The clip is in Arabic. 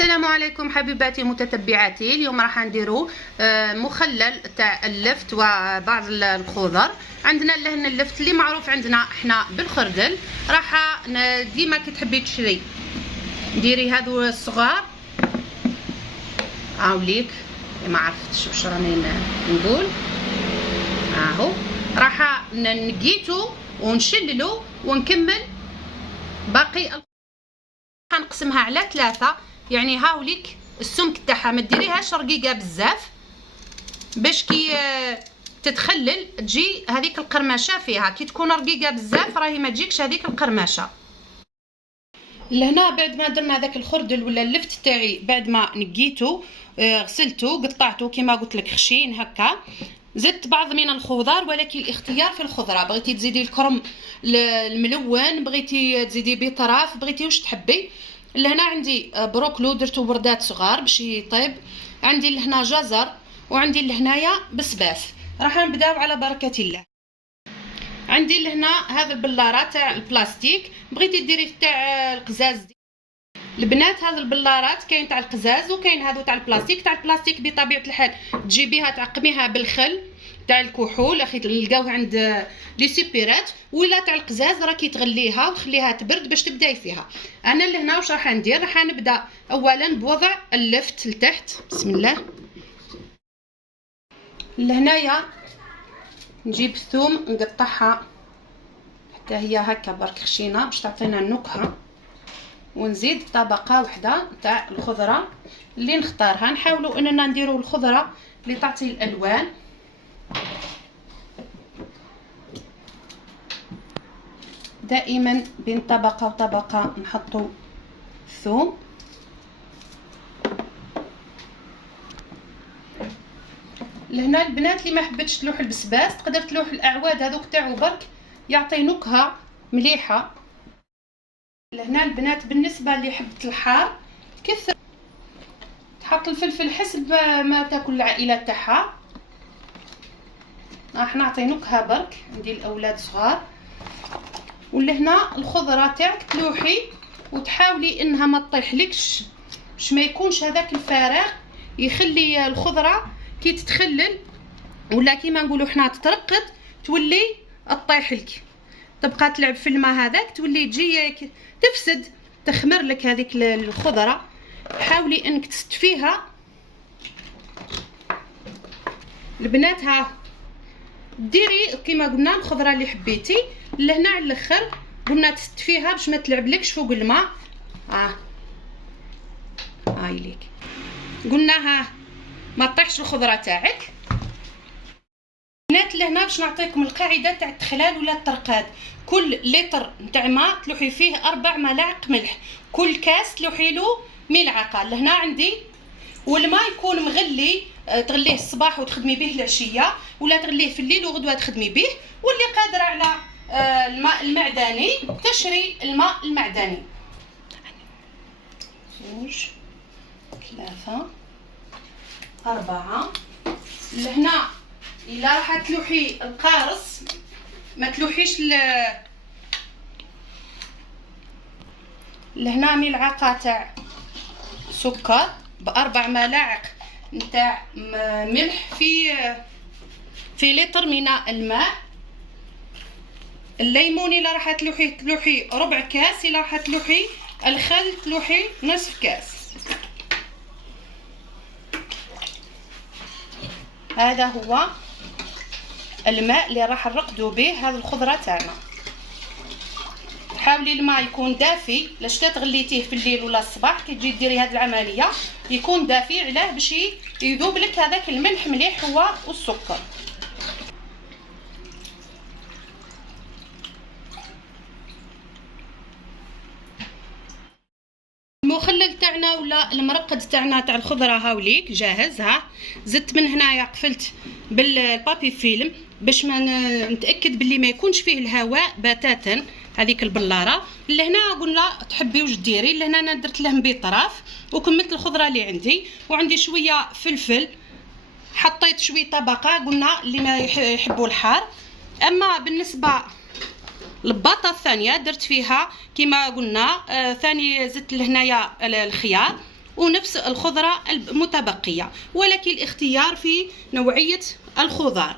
السلام عليكم حبيباتي متتبعاتي. اليوم راح نديرو مخلل تاع اللفت وبعض الخضر. عندنا لهنا اللفت اللي معروف عندنا احنا بالخردل. راح ديما كي تحبي تشري ديري هذو الصغار هاوليك، ما عرفتش واش راني نقول. اهو راح نقيتو ونشللو ونكمل باقي. نقسمها على 3، يعني هاوليك السمك تاعها ما ديريهاش رقيقه بزاف باش كي تتخلل تجي هذيك القرمشه فيها. كي تكون رقيقه بزاف راهي ما تجيكش هذيك القرمشه. لهنا بعد ما درنا هذاك الخردل ولا اللفت تاعي، بعد ما نقيته غسلته قطعته كما قلت لك خشين هكا. زدت بعض من الخضار، ولكن الاختيار في الخضره. بغيتي تزيدي الكرم الملون، بغيتي تزيدي بطراف، بغيتي واش تحبي. لهنا عندي بروكلو درتو بردات صغار باش يطيب، عندي لهنا جزر، وعندي لهنايا بسباس. راح نبداو على بركه الله. عندي لهنا هذا البلاره تاع البلاستيك، بغيتي ديري تاع القزاز. البنات هذا البلارات كاين تاع القزاز وكاين هذو تاع البلاستيك. تاع البلاستيك بطبيعه الحال تجيبيها تعقميها بالخل تاع الكحول، اخي نلقاوه عند لي سوبيرات. ولا تاع القزاز راكي تغليها وتخليها تبرد باش تبداي فيها. انا لهنا واش راح ندير، راح نبدا اولا بوضع اللفت لتحت. بسم الله. لهنايا نجيب الثوم نقطعها حتى هي هكا برك خشينه باش تعطينا النكهه، ونزيد طبقه واحده تاع الخضره اللي نختارها. نحاولوا اننا نديروا الخضره اللي تعطي الالوان. دائما بين طبقه وطبقه نحطوا الثوم. لهنا البنات اللي ما حبتش تلوح البسباس تقدر تلوح الاعواد هذوك تاعو برك، يعطي نكهه مليحه. لهنا البنات بالنسبه اللي حبت الحار كثر تحط الفلفل حسب ما تاكل العائله تاعها. راح نعطي نكهه برك، عندي الاولاد صغار. ولهنا الخضره تاعك تلوحي وتحاولي انها ما تطيحلكش باش ما يكونش هذاك الفراغ يخلي الخضره كي تتخلل ولا كيما نقولوا حنا تترقد تولي تطيحلك، تبقى تلعب في الماء هذاك تولي تجي تفسد تخمر لك هذيك الخضره. حاولي انك تستفيها البنات. ها ديري كما قلنا الخضره اللي حبيتي. لهنا على الاخر قلنا تستفيها باش ما تلعبلكش فوق الماء. هاي ليك قلنا ها ما تطيحش الخضره تاعك. بنات لهنا باش نعطيكم القاعده تاع التخلال ولا الترقاد. كل لتر نتاع ماء تلوحي فيه 4 ملاعق ملح، كل كاس تلوحي له ملعقه. لهنا عندي والماء يكون مغلي، تغليه الصباح وتخدمي به العشيه، ولا تغليه في الليل وغدوه تخدمي به. واللي قادره على الماء المعدني تشري الماء المعدني. 2 3 4. لهنا الا راح تلوحي القارص ما تلوحيش لهنا ملعقه تاع سكر ب4 ملاعق نتاع ملح في لتر من الماء. الليمون الا راح تلوحي ربع كاس، الا راح تلوحي الخل تلوحي نصف كاس. هذا هو الماء اللي راح نرقدوا به هذه الخضره تاعنا. حاولي الماء يكون دافي، لاش تغليتيه في الليل ولا الصباح كي تجي ديري هذه العمليه يكون دافي. علاه باش يذوب لك هذاك الملح مليح هو والسكر. المخلل تاعنا ولا المرقد تاعنا تاع الخضره هاوليك جاهز. ها زدت من هنايا قفلت بالبابي فيلم باش ما نتاكد باللي ما يكونش فيه الهواء بتاتا هذيك البلاره. لهنا قلنا تحبي واش ديري. لهنا انا درت له بطراف وكملت الخضره اللي عندي، وعندي شويه فلفل حطيت شويه طبقه قلنا اللي ما يحبوا الحار. اما بالنسبه الباطه الثانيه درت فيها كما قلنا ثاني زدت لهنايا الخيار ونفس الخضرة المتبقية، ولكن الاختيار في نوعية الخضار.